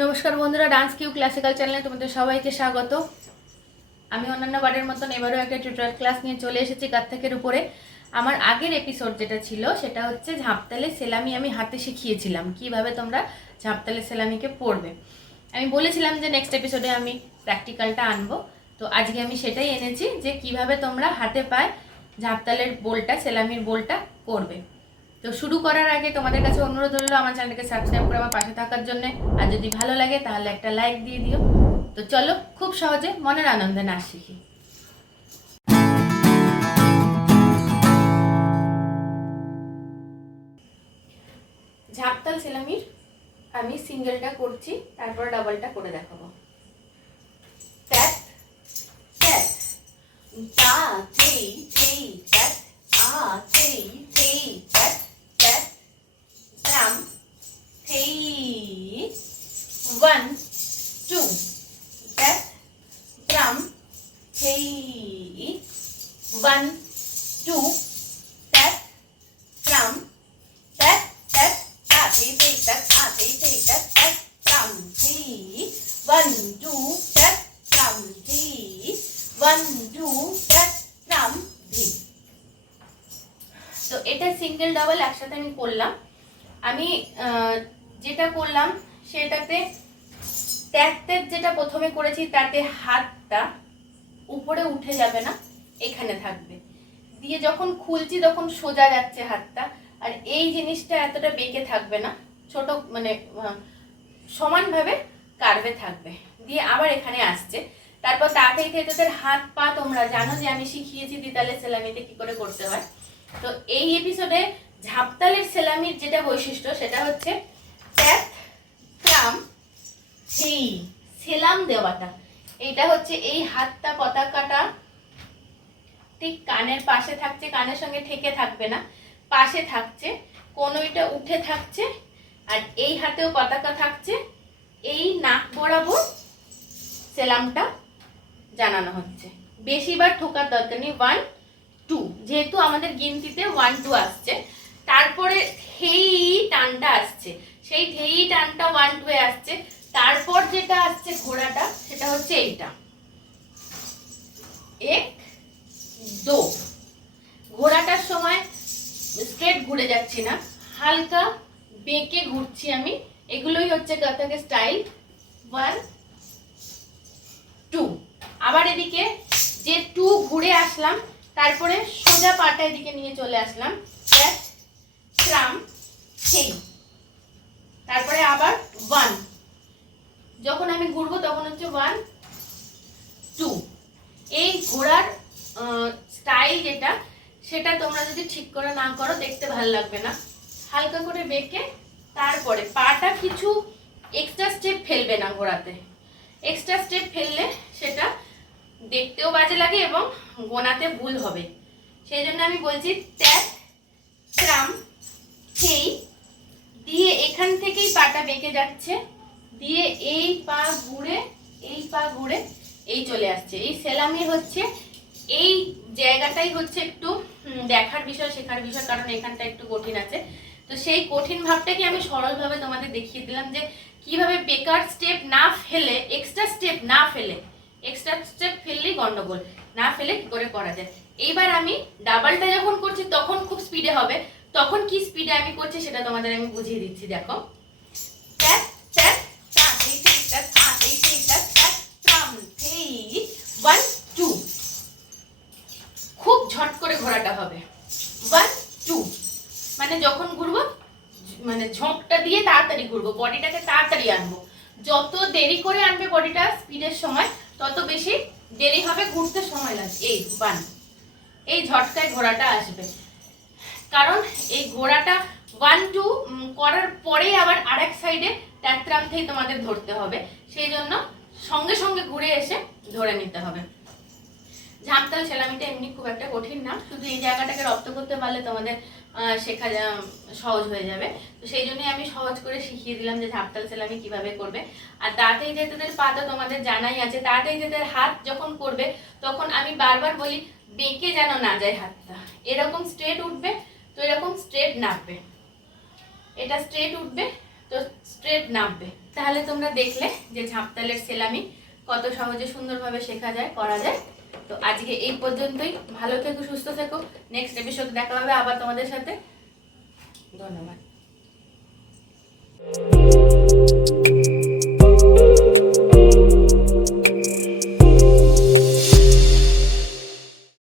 নমস্কার বন্ধুরা, dance Q classical চ্যানেলে তোমাদের সবাইকে স্বাগত। আমি অন্যান্য বারের মতন এবারও একটা টিউটোরিয়াল ক্লাস নিয়ে চলে এসেছি কাথকের উপরে। আমার আগের এপিসোড যেটা ছিল সেটা হচ্ছে ঝাঁপতালে সেলামি আমি হাতে শিখিয়েছিলাম, কিভাবে তোমরা ঝাঁপতালে সেলামিকে পড়বে। আমি বলেছিলাম যে নেক্সট এপিসোডে আমি প্র্যাকটিক্যালটা আনবো, তো আজকে আমি সেটাই এনেছি যে কিভাবে তোমরা হাতে পায়ে ঝাঁপতালের বোলটা, সেলামির বোলটা করবে। তো শুরু করার আগে তোমাদের কাছে অনুরোধ হলো আমার চ্যানেলটাকে সাবস্ক্রাইব করে আমার পাশে থাকার জন্য, আর যদি ভালো লাগে তাহলে একটা লাইক দিয়ে দিও। তো চলো খুব সহজে মনের আনন্দে নাচ শিখি। ঝাঁপতাল সেলামির আমি সিঙ্গেলটা করছি, তারপর ডাবলটা করে দেখাবো। ট্যাপ ট্যাপ তা থেই থেই ট্যাপ আ থেই থেই ট্যাপ ট্যাপ ট্রাম থেই 1 2 ট্যাপ ট্রাম থেই 1 2 ট্যাপ ট্রাম ট্যাপ ট্যাপ তা থেই থেই ট্যাপ আ থেই থেই ট্যাপ ট্যাপ ট্রাম থেই 1 2 ট্যাপ ট্রাম থেই 1 2 ট্যাপ ট্রাম থেই। তো এটা সিঙ্গেল ডাবল একসাথে আমি করলাম। আমি যেটা করলাম সেটাতে ট্যাপতে যেটা প্রথমে করেছি তাতে হাতটা উপরে উঠে যাবে না, এখানে থাকবে, দিয়ে যখন খুলছি তখন সোজা যাচ্ছে হাতটা, আর এই জিনিসটা এতটা বেঁকে থাকবে না, ছোট মানে সমানভাবে কার্ভে থাকবে, দিয়ে আবার এখানে আসছে। তারপর তাতেই তোদের হাত পা তোমরা জানো যে আমি শিখিয়েছি দ্বিতালের সেলামিতে কি করে করতে হয়। তো এই এপিসোডে ঝাঁপতালের সেলামির যেটা বৈশিষ্ট্য সেটা হচ্ছে ট্যাপ ট্রাম থেই, সেলাম দেওয়াটা। এইটা হচ্ছে এই হাতটা পতাকাটা ঠিক কানের পাশে থাকছে, কানের সঙ্গে ঠেকে থাকবে না, পাশে থাকছে, কোনোইটা উঠে থাকছে, আর এই হাতেও পতাকা থাকছে, এই নাক বরাবর সেলামটা জানানো হচ্ছে। বেশিবার ঠোকার দরকার নেই, 1 2, যেহেতু আমাদের গিনতিতে 1 2 আসছে, তারপরে থেই টানটা আসছে, সেই থেই টানটা 1 2 এ আসছে, তারপর যেটা আসছে ঘোড়াটা সেটা হচ্ছে এইটা 1 2। ঘোড়াটার সময় স্ট্রেট ঘুরে যাচ্ছি না, হালকা বেঁকে ঘুরছি আমি, এগুলোই হচ্ছে কাথকের স্টাইল। 1 2, আবার এদিকে যে 2 ঘুরে আসলাম, তারপরে সোজা পাটা এদিকে নিয়ে চলে আসলাম, ট্যাপ ট্রাম থেই, তারপরে আবার 1, যখন আমি ঘুরবো তখন হচ্ছে 1 2। এই ঘোড়ার স্টাইল যেটা, সেটা তোমরা যদি ঠিক করে না করো দেখতে ভালো লাগবে না। হালকা করে বেঁকে তারপরে পাটা কিছু এক্সট্রা স্টেপ ফেলবে না, ঘোড়াতে এক্সট্রা স্টেপ ফেললে সেটা দেখতেও বাজে লাগে এবং গোনাতে ভুল হবে। সেই জন্য আমি বলছি ট্যাপ ট্রাম থেই, দিয়ে এখান থেকেই পাটা বেঁকে যাচ্ছে, দিয়ে এই পা ঘুরে এই পা ঘুরে এই চলে আসছে। এই সেলামি হচ্ছে এই জায়গাটাই হচ্ছে একটু দেখার বিষয়, শেখার বিষয়, কারণ এখানটা একটু কঠিন আছে। তো সেই কঠিন ভাবটাকে আমি সরলভাবে তোমাদের দেখিয়ে দিলাম যে কিভাবে বেকার স্টেপ না ফেলে, এক্সট্রা স্টেপ না ফেলে, এক্সট্রা স্টেপ ফেললেই গন্ডগোল, না ফেলে কি করে করা যায়। এইবার আমি ডাবলটা যখন করছি তখন খুব স্পিডে হবে, তখন কি স্পিডে আমি করছি সেটা তোমাদের আমি বুঝিয়ে দিচ্ছি। দেখো, ট্যাপ ট্যাপ টা থেই থেই ট্যাপ আ থেই থেই ট্যাপ ট্যাপ ট্রাম থেই 1 2, খুব ঝট করে ঘোরাটা হবে। 1 2 মানে যখন ঘুরবো মানে ঝোঁকটা দিয়ে তাড়াতাড়ি ঘুরবো, বডিটাকে তাড়াতাড়ি আনবো। যত দেরি করে আনবে বডিটা স্পিডের সময়, তত বেশি দেরি হবে, ঘুরতে সময় লাগবে। এই 1, এই ঝটকায় ঘোড়াটা আসবে, কারণ এই ঘোড়াটা 1 2 করার পরে আবার আরেক সাইডে ট্যাট্রাম থেকে তোমাদের ধরতে হবে, সেই জন্য সঙ্গে সঙ্গে ঘুরে এসে ধরে নিতে হবে। ঝাঁপতাল সেলামিটা এমনি খুব একটা কঠিন না, শুধু এই জায়গাটাকে রপ্ত করতে পারলে তোমাদের শেখা সহজ হয়ে যাবে। তো সেই জন্যই আমি সহজ করে শিখিয়ে দিলাম যে ঝাঁপতাল সেলামি কিভাবে করবে। আর তাড়াতাড়ি যেতেদের পা তো তোমাদের জানাই আছে, তাড়াতাড়ি যেতেদের হাত যখন করবে তখন আমি বারবার বলি বেঁকে যেন না যায় হাতটা, এরকম স্ট্রেট উঠবে, তো এরকম স্ট্রেট নামবে, এটা স্ট্রেট উঠবে, তো স্ট্রেট নামবে। তাহলে তোমরা দেখলে যে ঝাঁপতালের সেলামি কত সহজে সুন্দরভাবে শেখা যায়, করা যায়। তো আজকে এই পর্যন্তই। ভালো থেকো, সুস্থ থেকো। নেক্সট এপিসোড দেখা হবে আবার তোমাদের সাথে। ধন্যবাদ।